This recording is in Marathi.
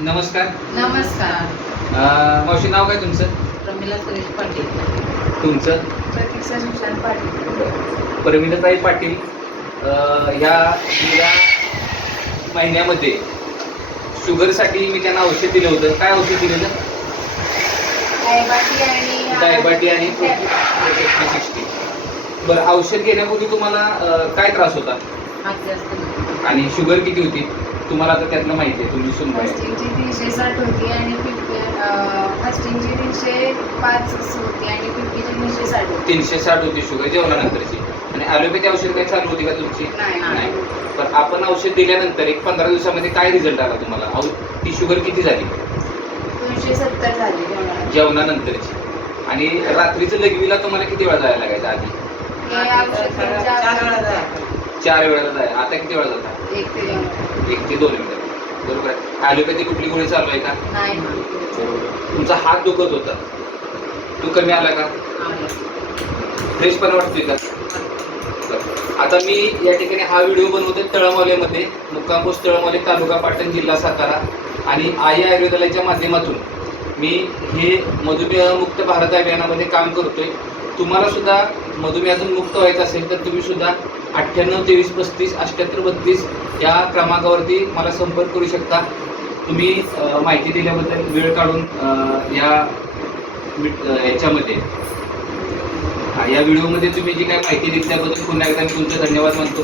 नमस्कार. नमस्कार. अं, मावशी नाव काय तुमचं? प्रमिला सुरेश पाटील. तुमचं? प्रतीक्षा शिक्षण पाटील. परमिताताई पाटील अं, ह्या गेल्या महिन्यामध्ये शुगरसाठी मी त्यांना औषध दिलं होतं. काय औषध दिलेलं डायबाटी आणि डायबाटी आणि सिक्स्टी बरं औषध घेण्यापूर्वी तुम्हाला अं, काय त्रास होता? हात जास्त आणि शुगर किती होती? तुम्हाला आता त्यातलं माहिती आहे तुमची सुनबाई. आहे. फास्टिंगची तीनशे साठ होती आणि फिफ्टी फास्टिंगची तीनशे पाच होती आणि फिफ्टीची तीनशे साठ होती. तीनशे साठ होती शुगर जेवणानंतरची. आणि ॲलोपॅथी औषध काही चालू होती का तुमची? नाही. नाही. पण आपण औषध दिल्यानंतर एक पंधरा दिवसामध्ये काय रिझल्ट आला तुम्हाला? औ- ती शुगर किती झाली? दोनशे सत्तर झाली जेवणाला. जेवणानंतरची. आणि रात्रीचं लघवीला तुम्हाला किती वेळा जायला लागायचं आधी? हे औषध घ्यायच्या चार वेळेला जाय आता किती वेळा जाता एक ते दोन. एक ते दोन वेळा. बरोबर आहे. ॲलोपॅथी कुठली गोळी चालू आहे का? नाही तुमचा हात दुखत होता. तू कमी आला का? फ्रेश पण वाटतोय का? बरं. आता मी या ठिकाणी हा व्हिडिओ बनवतोय तळमौलीमध्ये. मुक्काम पोस्ट तळमौली तालुका पाटण जिल्हा सातारा. आणि आई आयुर्वेदालयाच्या माध्यमातून मी हे मधुमेह मुक्त भारत अभियानामध्ये काम करतोय. तुम्हाला सुद्धा मधुमेहातून मुक्त व्हायचं असेल तर तुम्ही सुद्धा अठ्ठ्याण्णव तेवीस पस्तीस अठ्ठ्याहत्तर बत्तीस या क्रमांकावरती मला संपर्क करू शकता. तुम्ही माहिती दिल्याबद्दल वेळ काढून या मिट- याच्यामध्ये या व्हिडिओमध्ये तुम्ही जी काय माहिती दिली त्याबद्दल पुन्हा एकदा मी तुमचे धन्यवाद मानतो.